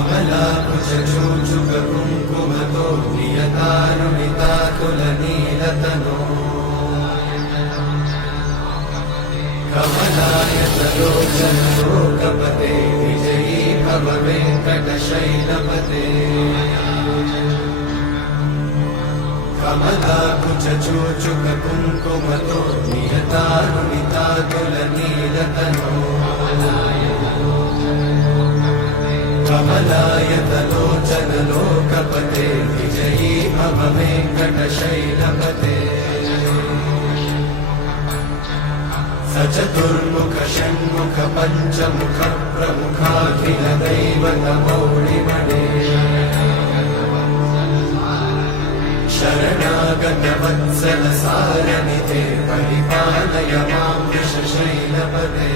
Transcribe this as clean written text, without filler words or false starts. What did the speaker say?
कमलाकुचूचुककुङ्कुमतो नियतारुणितातुलनीलतनो कमलायतलोचनलोकपते विजयी भव वेङ्कटशैलपते कमलाकुचूचुककुङ्कुमतो नियतारुणितातुलनीलतनो कमलायतलोचनलोकपते विजयी भव वेङ्कटशैलपते सचतुर्मुख षण्मुख पञ्चमुख प्रमुखाखिल दैवतमौलिमणे शरणागत वत्सल सारनिधे परिपालय मां वृषशैलपते